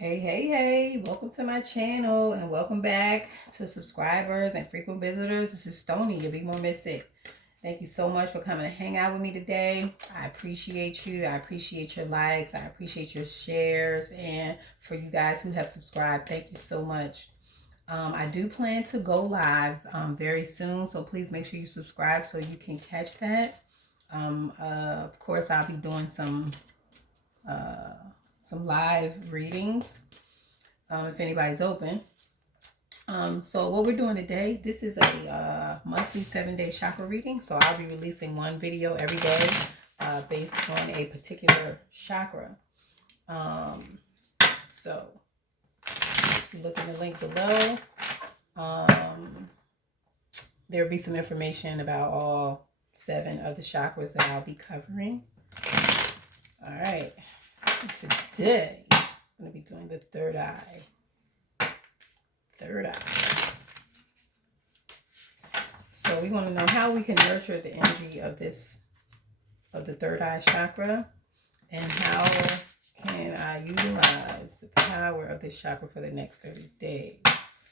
Hey, welcome to my channel and welcome back to subscribers and frequent visitors. This is Stony, your Be More Mystic. Thank you so much for coming to hang out with me today. I appreciate you. I appreciate your likes. I appreciate your shares. And for you guys who have subscribed, thank you so much. I do plan to go live very soon, so please make sure you subscribe so you can catch that. Of course, I'll be doing some live readings if anybody's open. So what we're doing today, this is a monthly 7-day chakra reading. So I'll be releasing one video every day based on a particular chakra. So if you look in the link below, there'll be some information about all 7 of the chakras that I'll be covering. All right. Today, I'm going to be doing the third eye. So we want to know how we can nurture the energy of the third eye chakra, and how can I utilize the power of this chakra for the next 30 days.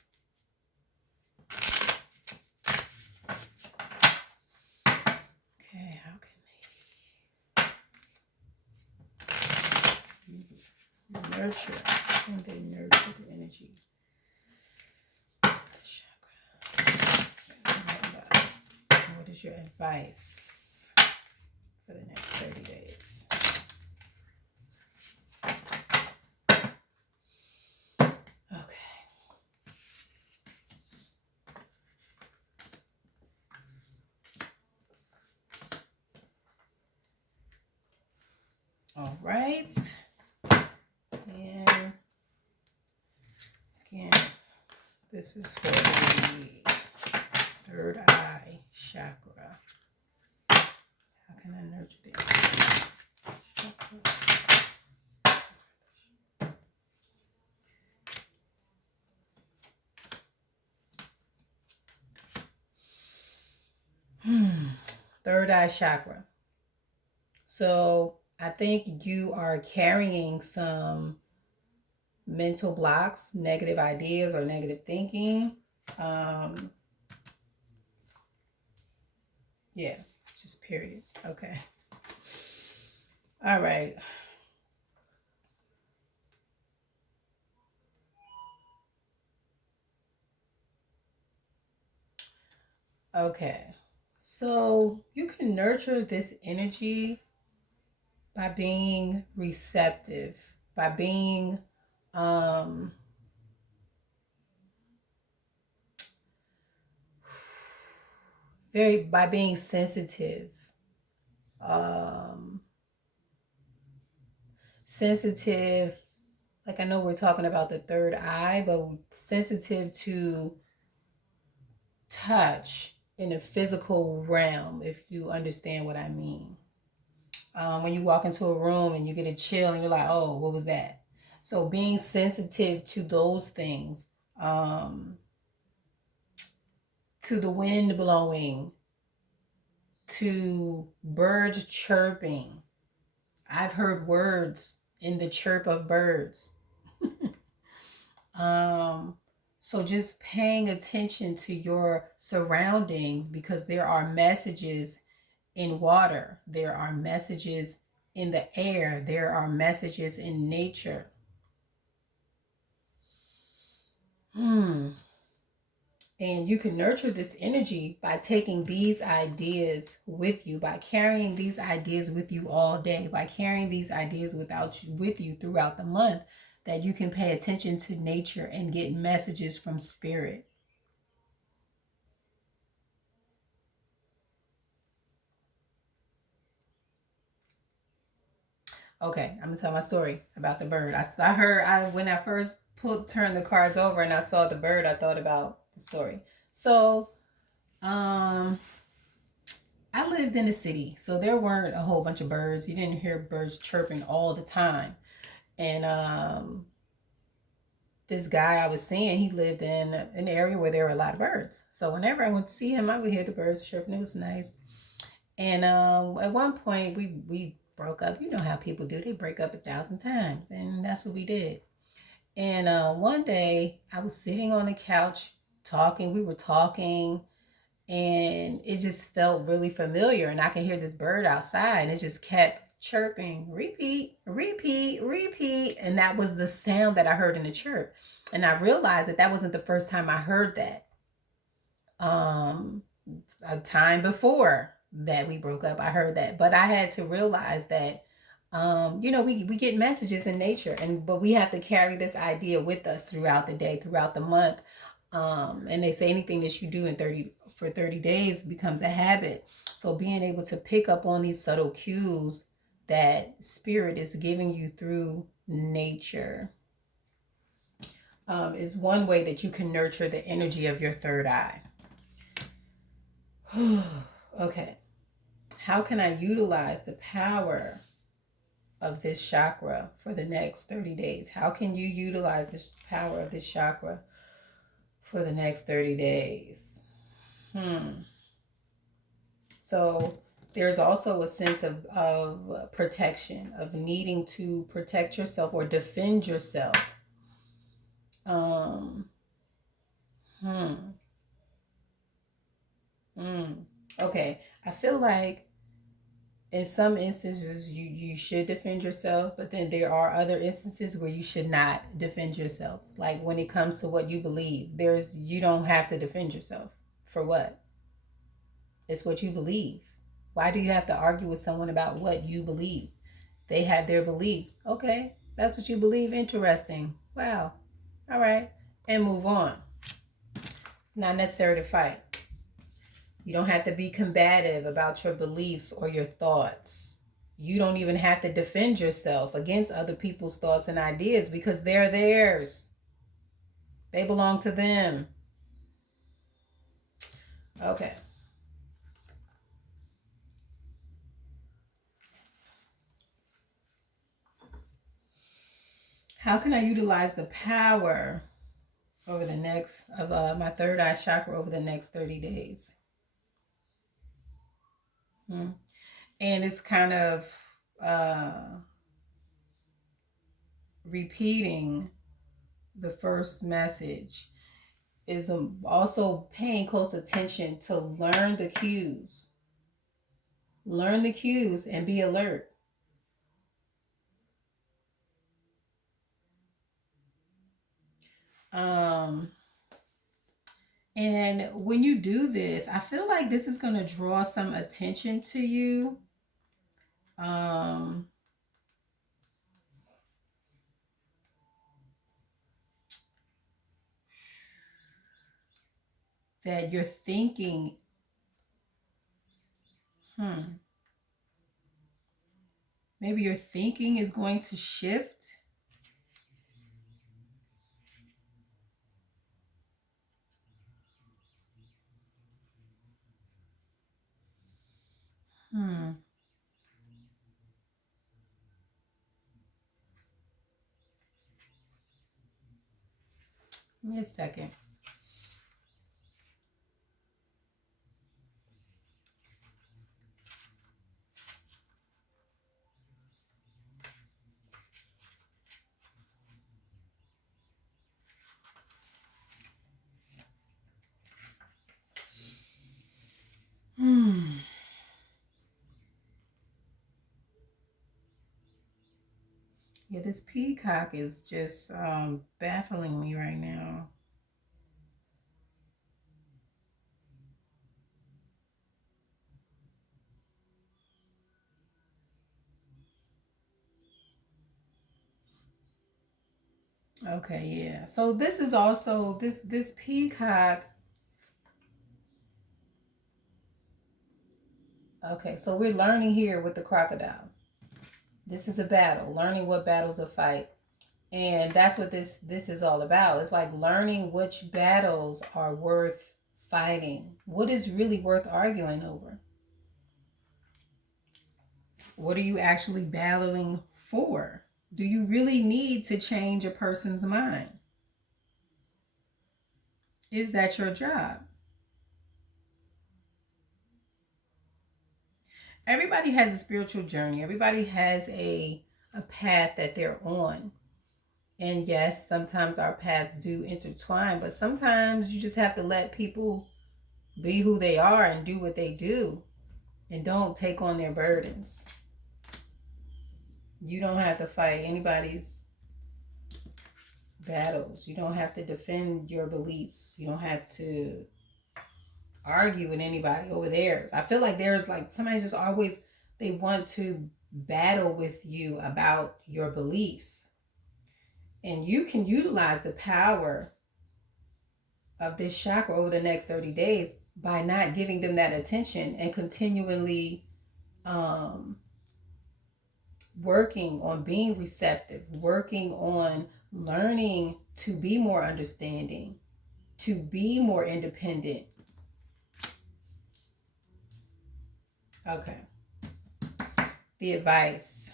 Okay, how can they nurture? How can they nurture the energy? What is your advice for the next 30 days? Okay. All right. And again, this is for the third eye chakra. How can I nurture the chakra? Third eye chakra. So I think you are carrying some mental blocks, negative ideas, or negative thinking. Yeah, just period. Okay. All right. Okay. So you can nurture this energy by being receptive, by being by being sensitive. Sensitive, like I know we're talking about the third eye, but sensitive to touch in the physical realm, if you understand what I mean. When you walk into a room and you get a chill and you're like, oh, what was that? So being sensitive to those things, to the wind blowing, to birds chirping. I've heard words in the chirp of birds. So just paying attention to your surroundings, because there are messages in water, there are messages in the air, there are messages in nature. And you can nurture this energy by taking these ideas with you, by carrying these ideas with you all day, by carrying these ideas with you throughout the month, that you can pay attention to nature and get messages from spirit. Okay, I'm gonna tell my story about the bird. I heard when I first turned the cards over and I saw the bird, I thought about the story. So, I lived in the city, so there weren't a whole bunch of birds. You didn't hear birds chirping all the time. And this guy I was seeing, he lived in an area where there were a lot of birds. So whenever I went to see him, I would hear the birds chirping. It was nice. And at one point, we broke up. You know how people do. They break up 1,000 times. And that's what we did. And one day I was sitting on the couch talking. We were talking, and it just felt really familiar. And I could hear this bird outside, and it just kept chirping, repeat, repeat, repeat. And that was the sound that I heard in the chirp. And I realized that that wasn't the first time I heard that. Um, a time before that we broke up, I heard that. But I had to realize that we get messages in nature, but we have to carry this idea with us throughout the day, throughout the month. And they say anything that you do in 30 days becomes a habit. So being able to pick up on these subtle cues that spirit is giving you through nature is one way that you can nurture the energy of your third eye. Okay. How can I utilize the power of this chakra for the next 30 days? How can you utilize this power of this chakra for the next 30 days? So there's also a sense of protection, of needing to protect yourself or defend yourself. Um, hmm. Okay. I feel like in some instances you should defend yourself, but then there are other instances where you should not defend yourself. Like when it comes to what you believe, you don't have to defend yourself. For what? It's what you believe. Why do you have to argue with someone about what you believe? They have their beliefs. Okay, that's what you believe. Interesting. Wow. All right. And move on. It's not necessary to fight. You don't have to be combative about your beliefs or your thoughts. You don't even have to defend yourself against other people's thoughts and ideas because they're theirs. They belong to them. Okay. How can I utilize the power over the next of my third eye chakra over the next 30 days? And it's kind of repeating the first message is also paying close attention to learn the cues. Learn the cues and be alert. Um, and when you do this, I feel like this is going to draw some attention to you. Um, that you're thinking, maybe your thinking is going to shift. Give me a second. Yeah, this peacock is just baffling me right now. Okay, yeah. So this is also this peacock. Okay, so we're learning here with the crocodile. This is a battle, learning what battles to fight. And that's what this is all about. It's like learning which battles are worth fighting. What is really worth arguing over? What are you actually battling for? Do you really need to change a person's mind? Is that your job? Everybody has a spiritual journey. Everybody has a path that they're on. And yes, sometimes our paths do intertwine, but sometimes you just have to let people be who they are and do what they do, and don't take on their burdens. You don't have to fight anybody's battles. You don't have to defend your beliefs. You don't have to argue with anybody over theirs. I feel like there's like somebody just always, they want to battle with you about your beliefs. And you can utilize the power of this chakra over the next 30 days by not giving them that attention and continually um, working on being receptive, working on learning to be more understanding, to be more independent. Okay. The advice: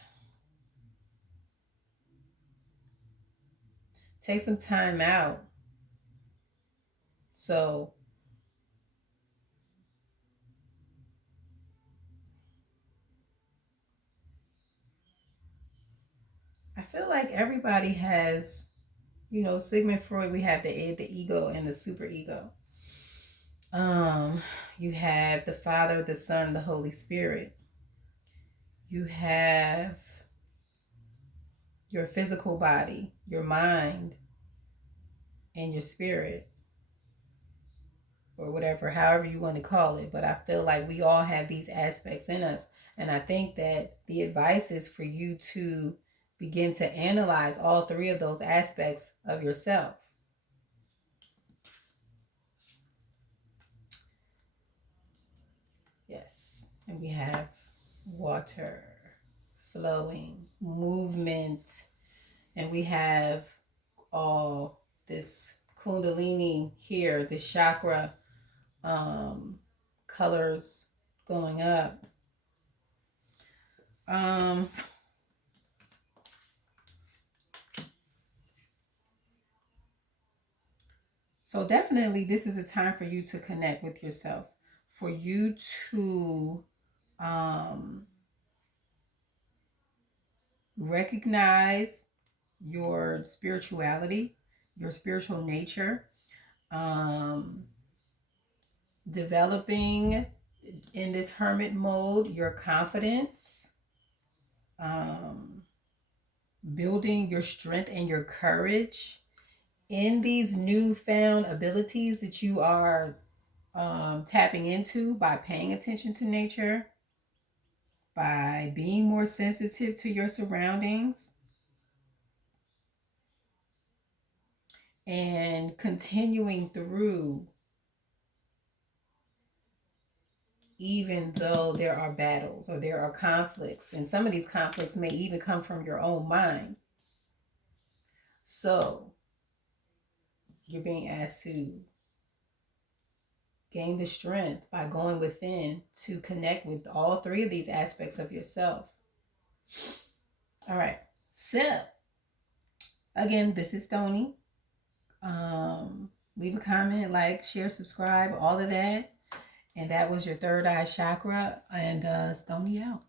take some time out. So, I feel like everybody has, Sigmund Freud, we have the ego and the super ego. You have the Father, the Son, the Holy Spirit. You have your physical body, your mind, and your spirit, or whatever, however you want to call it. But I feel like we all have these aspects in us. And I think that the advice is for you to begin to analyze all three of those aspects of yourself. Yes. And we have water, flowing, movement, and we have all this kundalini here, this chakra colors going up. So definitely this is a time for you to connect with yourself, for you to recognize your spirituality, your spiritual nature, developing in this hermit mode your confidence, building your strength and your courage in these newfound abilities that you are tapping into by paying attention to nature, by being more sensitive to your surroundings, and continuing through, even though there are battles or there are conflicts. And some of these conflicts may even come from your own mind. So you're being asked to gain the strength by going within to connect with all three of these aspects of yourself. All right. So, again, this is Stony. Leave a comment, like, share, subscribe, all of that. And that was your third eye chakra. And Stony out.